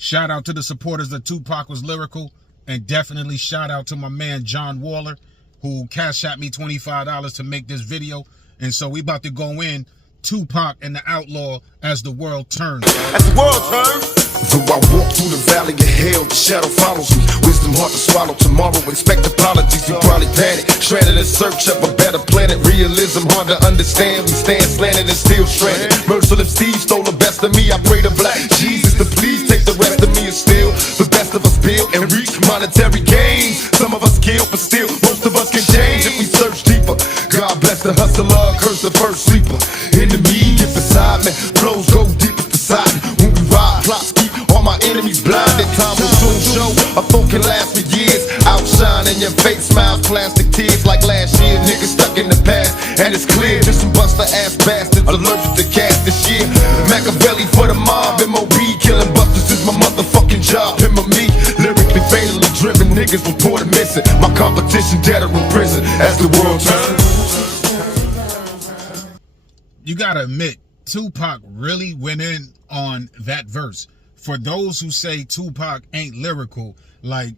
Shout out to the supporters of Tupac was Lyrical, and definitely shout out to my man Jon Waller, who CashApped me $25 to make this video. And so we about to go in Tupac and the Outlaw as the world turns. As the world turns. Though I walk through the valley of hell, the shadow follows me. Wisdom hard to swallow. Tomorrow expect apologies. You probably panic. Stranded in search of a better planet. Realism hard to understand. We stand slanted and still stranded. Merciless Steve stole the best of me. I pray to black Jesus to please take the rest of me and steal the best of us build and reach monetary gains. Some of us kill, but still most of us can change if we search deeper. God bless the hustler, curse the first sleeper. Enemy get beside me. Flows go deeper beside me. When we ride, plots keep all my enemies blinded. Time will soon show a folk can last for years. Outshine in your face, smiles, plastic tears like last year. Niggas stuck in the past, and it's clear there's some buster ass bastards allergic to cash this year. Machiavelli for the mob, MOB killing busters is my motherfucking job. Him or me, lyrically fatally driven niggas reported missing. My competition dead or in prison as the world turns. You gotta admit, Tupac really went in on that verse. For those who say Tupac ain't lyrical, like,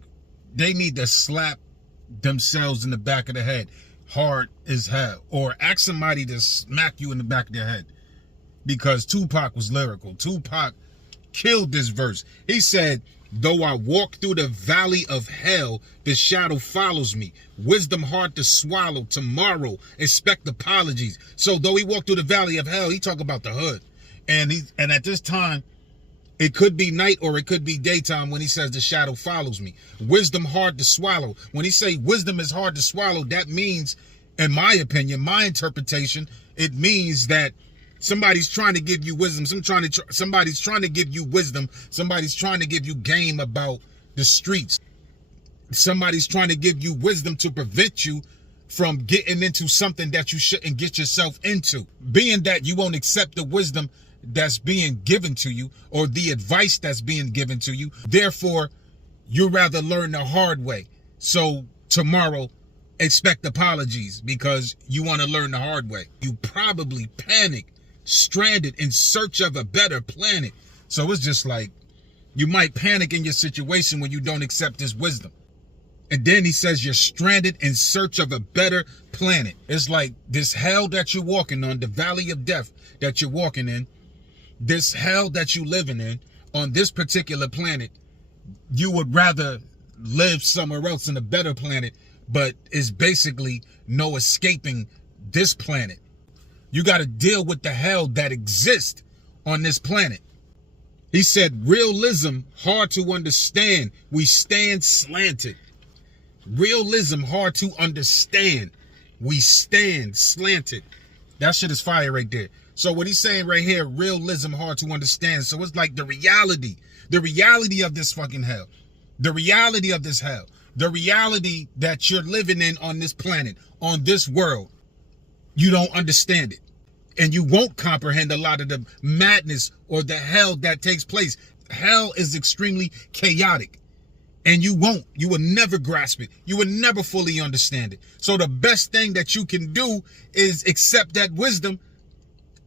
they need to slap themselves in the back of the head hard as hell, or ask somebody to smack you in the back of the head, because Tupac was lyrical. Tupac killed this verse. He said, though I walk through the valley of hell, the shadow follows me. Wisdom hard to swallow. Tomorrow expect apologies. So though he walked through the valley of hell, he talk about the hood. And at this time, it could be night or it could be daytime when he says the shadow follows me. Wisdom hard to swallow. When he say wisdom is hard to swallow, that means, in my opinion, my interpretation, it means that somebody's trying to give you wisdom. Somebody's trying to give you wisdom. Somebody's trying to give you game about the streets. Somebody's trying to give you wisdom to prevent you from getting into something that you shouldn't get yourself into. Being that you won't accept the wisdom that's being given to you, or the advice that's being given to you, therefore, you rather learn the hard way. So tomorrow, expect apologies because you want to learn the hard way. You probably panic, stranded in search of a better planet. So it's just like, you might panic in your situation when you don't accept his wisdom. And then he says you're stranded in search of a better planet. It's like this hell that you're walking on, the valley of death that you're walking in, this hell that you're living in on this particular planet, you would rather live somewhere else in a better planet, but it's basically no escaping this planet. You got to deal with the hell that exists on this planet. He said, realism hard to understand. We stand slanted. Realism hard to understand. We stand slanted. That shit is fire right there. So what he's saying right here, realism hard to understand. So it's like the reality of this fucking hell, the reality of this hell, the reality that you're living in on this planet, on this world. You don't understand it. And you won't comprehend a lot of the madness or the hell that takes place. Hell is extremely chaotic. And you will never grasp it. You will never fully understand it. So the best thing that you can do is accept that wisdom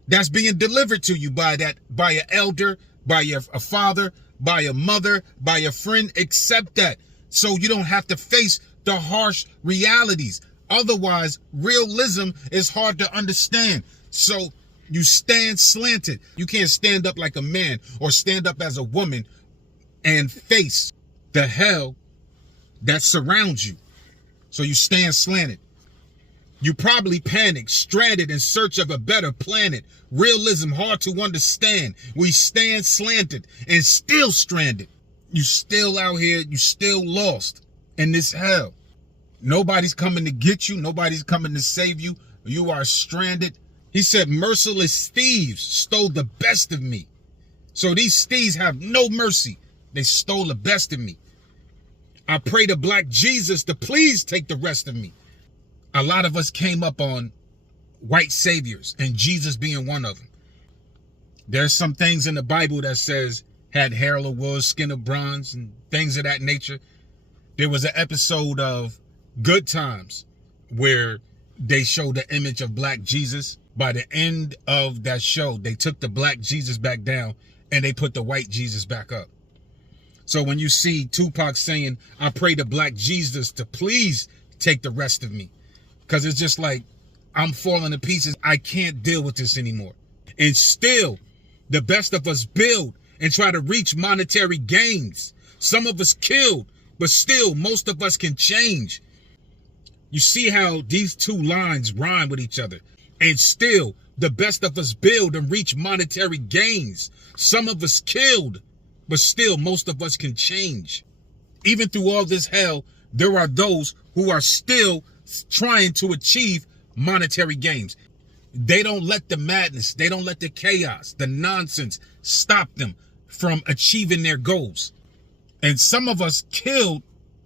that's being delivered to you by an elder, by a father, by a mother, by a friend. Accept that so you don't have to face the harsh realities. Otherwise, realism is hard to understand. So you stand slanted. You can't stand up like a man or stand up as a woman and face the hell that surrounds you. So you stand slanted. You probably panic, stranded in search of a better planet. Realism hard to understand. We stand slanted and still stranded. You still out here, you still lost in this hell. Nobody's coming to get you. Nobody's coming to save you. You are stranded. He said, merciless thieves stole the best of me. So these thieves have no mercy. They stole the best of me. I pray to black Jesus to please take the rest of me. A lot of us came up on white saviors and Jesus being one of them. There's some things in the Bible that says had hair of wood, skin of bronze, and things of that nature. There was an episode of Good Times where they showed the image of black Jesus. By the end of that show, they took the black Jesus back down and they put the white Jesus back up. So when you see Tupac saying, I pray to Black Jesus to please take the rest of me, because it's just like, I'm falling to pieces. I can't deal with this anymore. And still, the best of us build and try to reach monetary gains. Some of us killed, but still, most of us can change. You see how these two lines rhyme with each other. And still, the best of us build and reach monetary gains. Some of us killed, but still, most of us can change. Even through all this hell, there are those who are still trying to achieve monetary gains. They don't let the madness, they don't let the chaos, the nonsense stop them from achieving their goals. And some of us killed,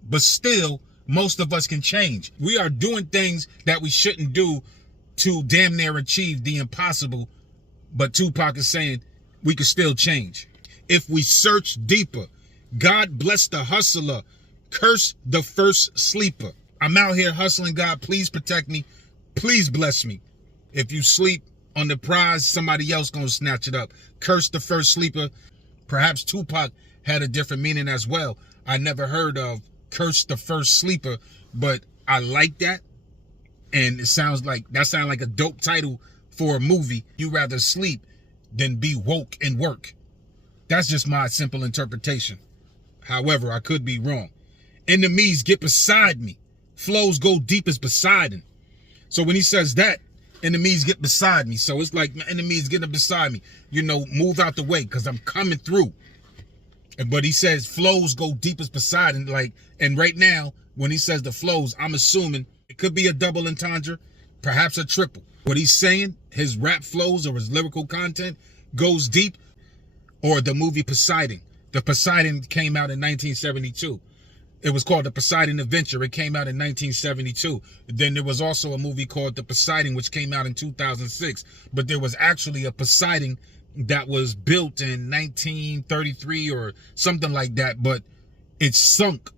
but still, most of us can change. We are doing things that we shouldn't do to damn near achieve the impossible. But Tupac is saying we can still change if we search deeper. God bless the hustler, curse the first sleeper. I'm out here hustling. God, please protect me. Please bless me. If you sleep on the prize, somebody else gonna snatch it up. Curse the first sleeper. Perhaps Tupac had a different meaning as well. I never heard of curse the first sleeper, but I like that. And it sounds like a dope title for a movie. You rather sleep than be woke and work. That's just my simple interpretation. However, I could be wrong. Enemies get beside me. Flows go deep as Poseidon. So when he says that, enemies get beside me. So it's like my enemies getting beside me. You know, move out the way because I'm coming through. But he says flows go deep as Poseidon. Like, and right now, when he says the flows, I'm assuming it could be a double entendre, perhaps a triple. What he's saying, his rap flows or his lyrical content goes deep, or the movie Poseidon. The Poseidon came out in 1972. It was called The Poseidon Adventure. It came out in 1972. Then there was also a movie called The Poseidon, which came out in 2006. But there was actually a Poseidon that was built in 1933 or something like that. But it sunk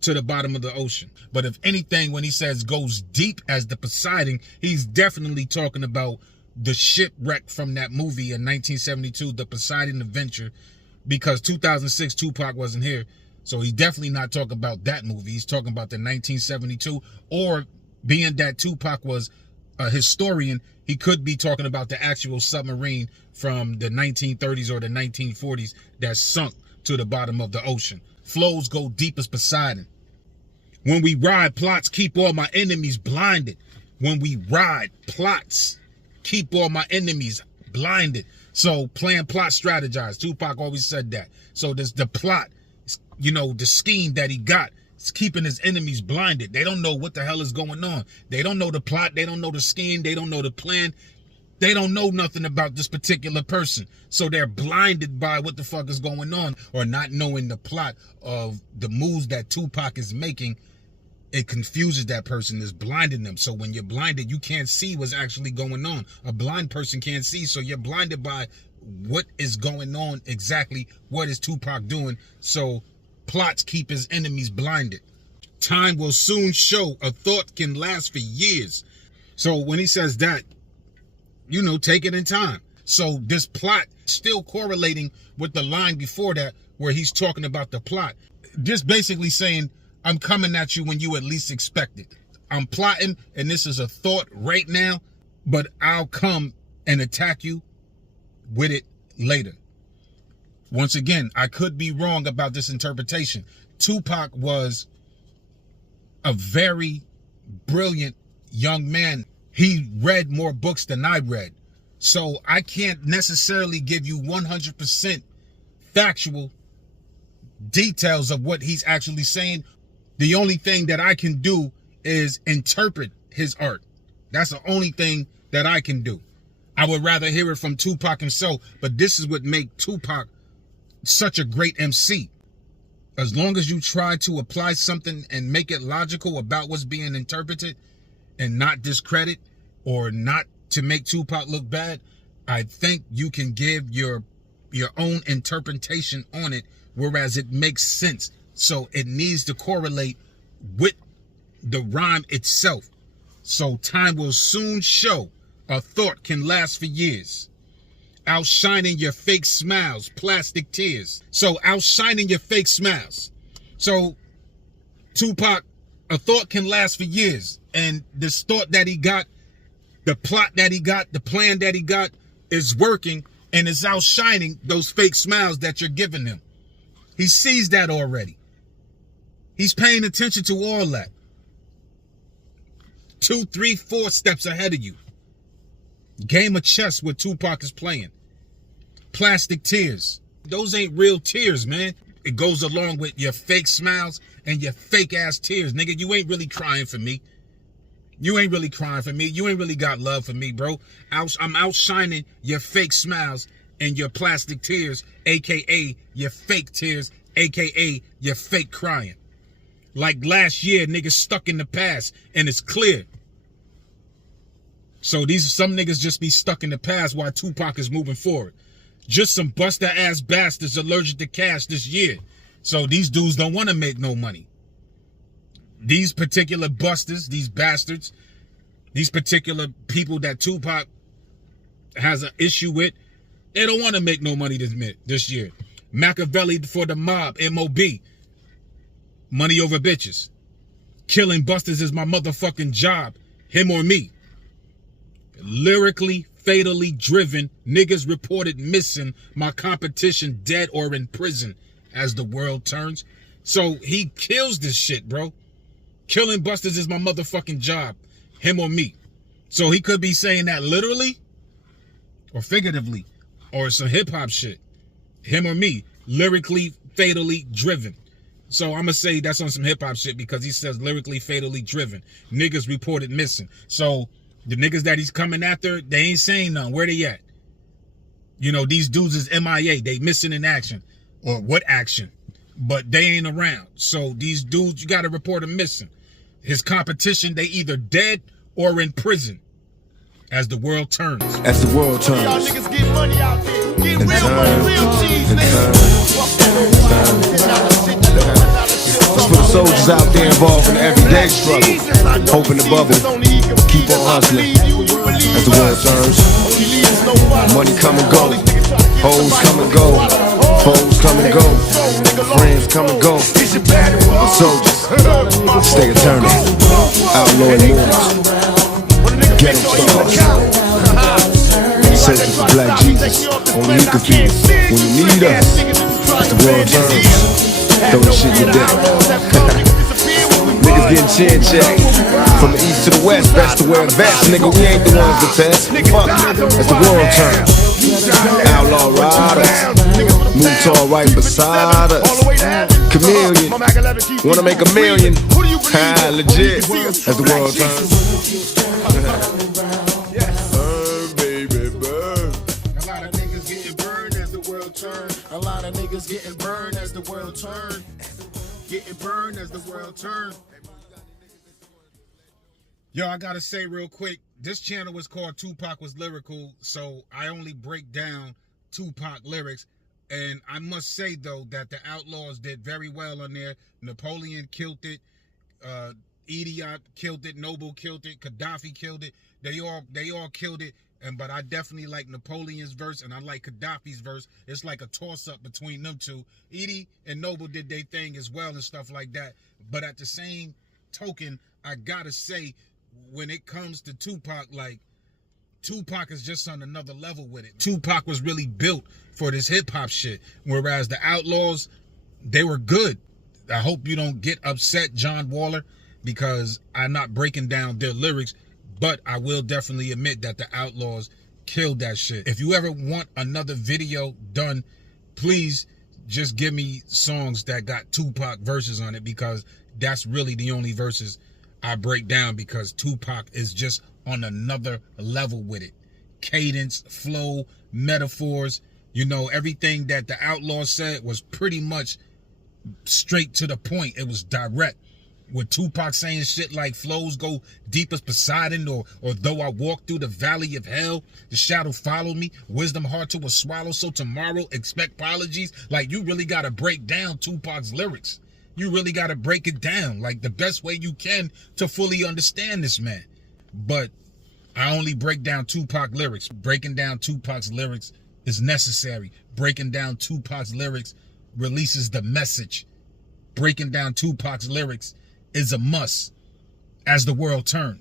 to the bottom of the ocean. But if anything, when he says goes deep as the Poseidon, he's definitely talking about the shipwreck from that movie in 1972, The Poseidon Adventure, because 2006 Tupac wasn't here. So he's definitely not talking about that movie. He's talking about the 1972, or being that Tupac was a historian, he could be talking about the actual submarine from the 1930s or the 1940s that sunk to the bottom of the ocean. Flows go deep as Poseidon. When we ride, plots keep all my enemies blinded. When we ride, plots keep all my enemies blinded. So plan, plot, strategize. Tupac always said that. So there's the plot, you know, the scheme that he got. It's keeping his enemies blinded. They don't know what the hell is going on. They don't know the plot. They don't know the scheme. They don't know the plan. They don't know nothing about this particular person. So they're blinded by what the fuck is going on, or not knowing the plot of the moves that Tupac is making. It confuses that person, is blinding them. So when you're blinded, you can't see what's actually going on. A blind person can't see, so you're blinded by what is going on exactly. What is Tupac doing? So plots keep his enemies blinded. Time will soon show. A thought can last for years. So when he says that, you know, take it in time. So this plot still correlating with the line before that, where he's talking about the plot. Just basically saying, I'm coming at you when you at least expect it. I'm plotting, and this is a thought right now, but I'll come and attack you with it later. Once again, I could be wrong about this interpretation. Tupac was a very brilliant young man. He read more books than I read. So I can't necessarily give you 100% factual details of what he's actually saying. The only thing that I can do is interpret his art. That's the only thing that I can do. I would rather hear it from Tupac himself, but this is what makes Tupac such a great MC. As long as you try to apply something and make it logical about what's being interpreted and not discredit or not to make Tupac look bad, I think you can give your own interpretation on it, whereas it makes sense. So it needs to correlate with the rhyme itself. So time will soon show. A thought can last for years. outshining your fake smiles, plastic tears. So outshining your fake smiles. So Tupac, a thought can last for years. And this thought that he got, the plot that he got, the plan that he got is working and is outshining those fake smiles that you're giving him. He sees that already. He's paying attention to all that. 2, 3, 4 steps ahead of you. Game of chess what Tupac is playing. Plastic tears. Those ain't real tears, man. It goes along with your fake smiles and your fake ass tears. Nigga, you ain't really crying for me. You ain't really crying for me. You ain't really got love for me, bro. I'm outshining your fake smiles and your plastic tears, aka your fake tears, aka your fake crying. Like last year, niggas stuck in the past, and it's clear. So some niggas just be stuck in the past while Tupac is moving forward. Just some buster ass bastards allergic to cash this year. So these dudes don't want to make no money. These particular busters, these bastards, these particular people that Tupac has an issue with, they don't want to make no money this year. Machiavelli for the mob, M.O.B. Money over bitches. Killing busters is my motherfucking job, him or me. Lyrically, fatally driven, niggas reported missing, my competition dead or in prison as the world turns. So he kills this shit, bro. Killing busters is my motherfucking job, him or me. So he could be saying that literally or figuratively or some hip hop shit, him or me, lyrically, fatally driven. So I'm going to say that's on some hip hop shit because he says lyrically, fatally driven. Niggas reported missing. So the niggas that he's coming after, they ain't saying nothing. Where they at? You know, these dudes is MIA. They missing in action. Or what action? But they ain't around. So these dudes, you got to report them missing. His competition, they either dead or in prison as the world turns. As the world turns. Y'all niggas get money out there. Get real money, real cheese, nigga. It's for the soldiers out there involved in the everyday struggle, hoping the bubble, keep on hustling. As the world turns, money come and go, hoes come and go, foes come and go, friends come and go. Soldiers, stay eternal, outlaw immortals, ghetto stars. Searching for black Jesus, only he can feed when you need us. As the world turns, throw the shit you down. Niggas getting chin checked from the east to the west, best to wear the best. Nigga, we ain't the ones to test. Fuck it, as the world turns. Outlaw riders, move tall right beside us. Chameleon, wanna make a million. Ha, legit, as the world turns. A lot of niggas getting burned as the world turns. Getting burned as the world turns. Yo, I gotta say real quick, this channel was called Tupac Was Lyrical, so I only break down Tupac lyrics. And I must say, though, that the Outlawz did very well on there. Napoleon killed it. Idiot killed it. Noble killed it. Gaddafi killed it. They all killed it. But I definitely like Napoleon's verse and I like Gaddafi's verse. It's like a toss-up between them two. Edie and Noble did their thing as well and stuff like that. But at the same token, I gotta say, when it comes to Tupac, like, Tupac is just on another level with it. Tupac was really built for this hip-hop shit. Whereas the Outlawz, they were good. I hope you don't get upset, Jon Waller, because I'm not breaking down their lyrics. But I will definitely admit that the Outlawz killed that shit. If you ever want another video done, please just give me songs that got Tupac verses on it, because that's really the only verses I break down, because Tupac is just on another level with it. Cadence, flow, metaphors, you know, everything that the Outlawz said was pretty much straight to the point. It was direct. With Tupac saying shit like flows go deep as Poseidon, or though I walk through the valley of hell, the shadow follow me, wisdom hard to a swallow, so tomorrow expect apologies. Like, you really got to break down Tupac's lyrics. You really got to break it down like the best way you can to fully understand this man. But I only break down Tupac lyrics. Breaking down Tupac's lyrics is necessary. Breaking down Tupac's lyrics releases the message. Breaking down Tupac's lyrics is a must as the world turns.